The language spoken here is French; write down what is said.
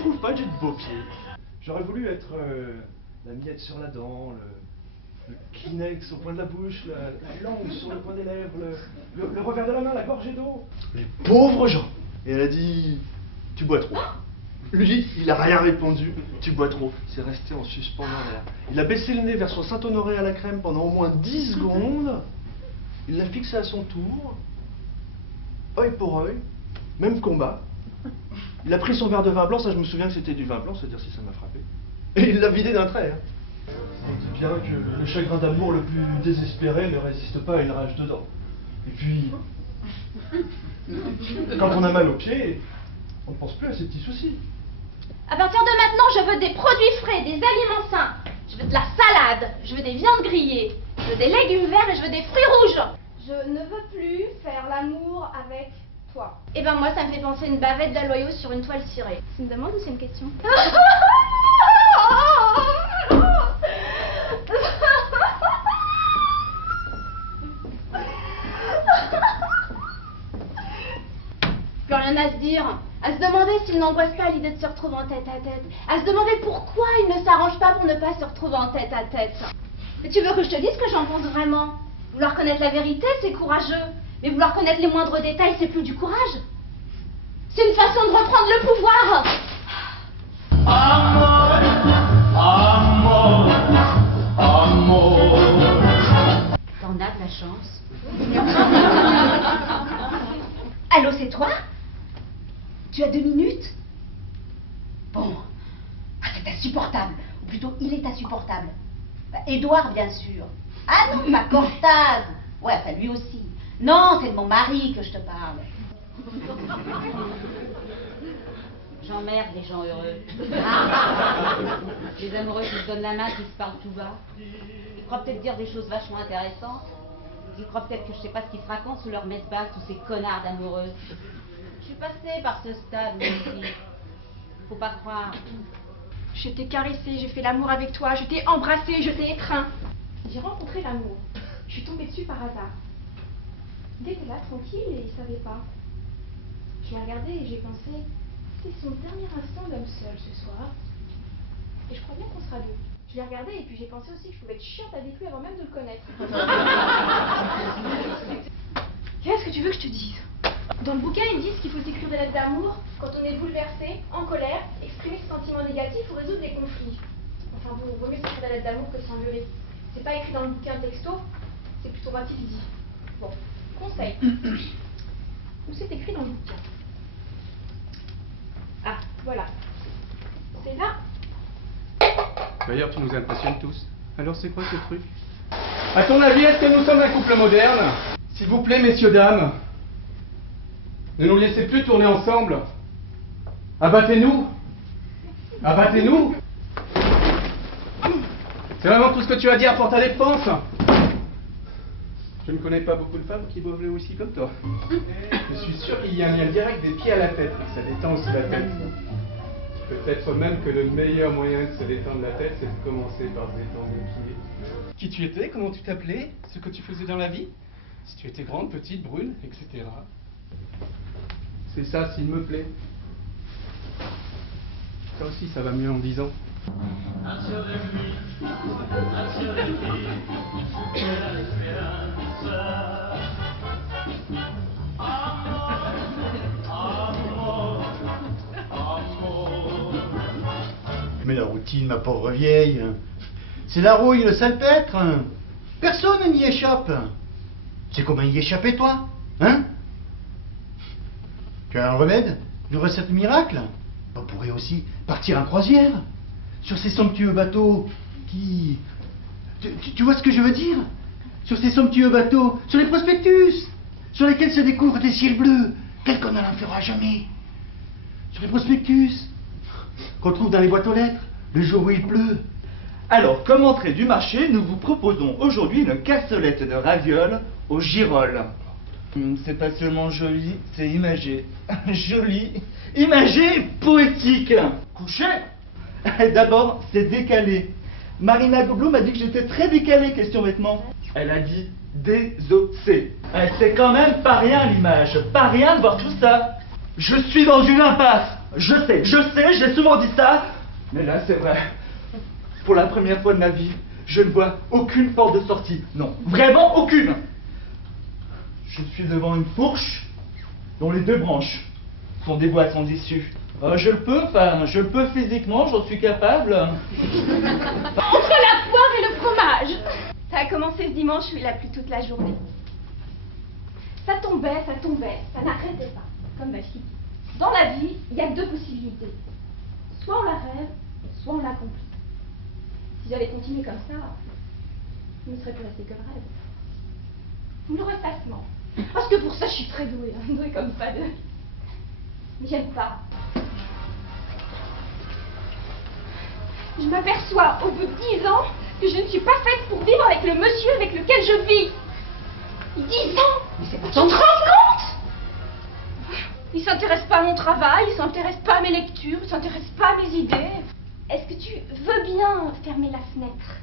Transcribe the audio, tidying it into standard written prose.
trouve pas que j'ai de beaux pieds. J'aurais voulu être la miette sur la dent, le Kleenex au point de la bouche, la langue sur le point des lèvres, le revers de la main, la gorgée d'eau. Les pauvres gens. Et elle a dit, tu bois trop. Lui, il a rien répondu, tu bois trop. Il s'est resté en suspens dans l'air. Il a baissé le nez vers son Saint-Honoré à la crème pendant au moins 10 secondes. Il l'a fixé à son tour. Œil pour œil, même combat. Il a pris son verre de vin blanc, ça je me souviens que c'était du vin blanc, c'est-à-dire si ça m'a frappé. Et il l'a vidé d'un trait. On dit bien que le chagrin d'amour le plus désespéré ne résiste pas à une rage de dents. Et puis, quand on a mal aux pieds, on ne pense plus à ces petits soucis. À partir de maintenant, je veux des produits frais, des aliments sains. Je veux de la salade, je veux des viandes grillées, je veux des légumes verts et je veux des fruits rouges. Je ne veux plus faire l'amour avec toi. Eh ben moi, ça me fait penser à une bavette d'aloyaux sur une toile cirée. C'est une demande ou c'est une question? Plus rien à se dire, à se demander s'il n'angoisse pas à l'idée de se retrouver en tête à tête, à se demander pourquoi il ne s'arrange pas pour ne pas se retrouver en tête à tête. Mais tu veux que je te dise ce que j'en pense vraiment? Vouloir connaître la vérité, c'est courageux, mais vouloir connaître les moindres détails, c'est plus du courage. C'est une façon de reprendre le pouvoir. Amor, amor, amor. T'en as de la chance. Allô, c'est toi? Tu as 2 minutes? Bon. Ah, c'est insupportable. Ou plutôt, il est insupportable. Bah, Édouard, bien sûr. Ah non, ma Cortaz. Ouais, enfin, lui aussi. Non, c'est de mon mari que je te parle. J'emmerde les gens heureux. Les amoureux qui se donnent la main, qui se parlent tout bas. Ils croient peut-être dire des choses vachement intéressantes. Ils croient peut-être que je sais pas ce qu'ils se racontent sous leur messe basse, tous ces connards d'amoureux. Je suis passée par ce stade, moi aussi. Faut pas croire. Je t'ai caressé, j'ai fait l'amour avec toi, je t'ai embrassé, je t'ai étreint. J'ai rencontré l'amour. Je suis tombée dessus par hasard. Il était là, tranquille, et il savait pas. Je l'ai regardé et j'ai pensé, c'est son dernier instant d'homme seul ce soir. Et je crois bien qu'on sera deux. Je l'ai regardé et puis j'ai pensé aussi que je pouvais être chiante avec lui avant même de le connaître. Qu'est-ce que tu veux que je te dise? Dans le bouquin, ils disent qu'il faut s'écrire des lettres d'amour quand on est bouleversé, en colère, exprimer ses sentiments négatifs ou résoudre des conflits. Enfin bon, vaut mieux s'écrire des lettres d'amour que de s'engueuler. C'est pas écrit dans le bouquin texto, c'est plutôt moi qui le dis. Bon, conseil. Où c'est écrit dans le bouquin? Ah, voilà. C'est là. D'ailleurs, tu nous impressionnes tous. Alors c'est quoi ce truc? À ton avis, est-ce que nous sommes un couple moderne? S'il vous plaît, messieurs, dames, ne nous laissez plus tourner ensemble. Abattez-nous. Abattez-nous. C'est vraiment tout ce que tu as à dire pour ta défense? Je ne connais pas beaucoup de femmes qui boivent le whisky comme toi. Je suis sûr qu'il y a un lien direct des pieds à la tête, et que ça détend aussi la tête. Peut-être même que le meilleur moyen de se détendre la tête, c'est de commencer par se détendre les pieds. Qui tu étais, comment tu t'appelais, ce que tu faisais dans la vie, si tu étais grande, petite, brune, etc. C'est ça, s'il me plaît. Ça aussi, ça va mieux en 10 ans. Mais la routine, ma pauvre vieille, c'est la rouille, le salpêtre. Personne n'y échappe. C'est comment y échapper, toi? Hein? Tu as un remède? Une recette miracle? On pourrait aussi partir en croisière sur ces somptueux bateaux qui... Tu vois ce que je veux dire? Sur ces somptueux bateaux, sur les prospectus, sur lesquels se découvrent des ciels bleus, tels qu'on n'en fera jamais. Sur les prospectus qu'on trouve dans les boîtes aux lettres, le jour où il pleut. Alors, comme entrée du marché, nous vous proposons aujourd'hui une cassolette de ravioles au girolles. C'est pas seulement joli, c'est imagé. Joli, imagé, poétique. Couché. D'abord, c'est décalé. Marina Gobelot m'a dit que j'étais très décalé question vêtements. Elle a dit désossé. C'est quand même pas rien l'image, pas rien de voir tout ça. Je suis dans une impasse. Je sais, j'ai souvent dit ça, mais là c'est vrai. Pour la première fois de ma vie, je ne vois aucune porte de sortie. Non, vraiment aucune. Je suis devant une fourche dont les deux branches sont des voies sans issue. Je le peux physiquement, j'en suis capable. Entre la poire et le fromage. Ça a commencé ce dimanche, où il a plu toute la journée. Ça tombait, ça n'arrêtait pas, comme ma fille. Dans la vie, il y a que deux possibilités. Soit on la rêve, soit on l'accomplit. Si j'avais continué comme ça, il ne me serait plus resté que le rêve. Ou le ressassement. Parce que pour ça, je suis très douée, douée comme pas deux. Mais j'aime pas. Je m'aperçois, au bout de 10 ans, que je ne suis pas faite pour vivre avec le monsieur avec lequel je vis. 10 ans! Mais c'est pas Tu te rends compte? Il s'intéresse pas à mon travail, il s'intéresse pas à mes lectures, il s'intéresse pas à mes idées. Est-ce que tu veux bien fermer la fenêtre?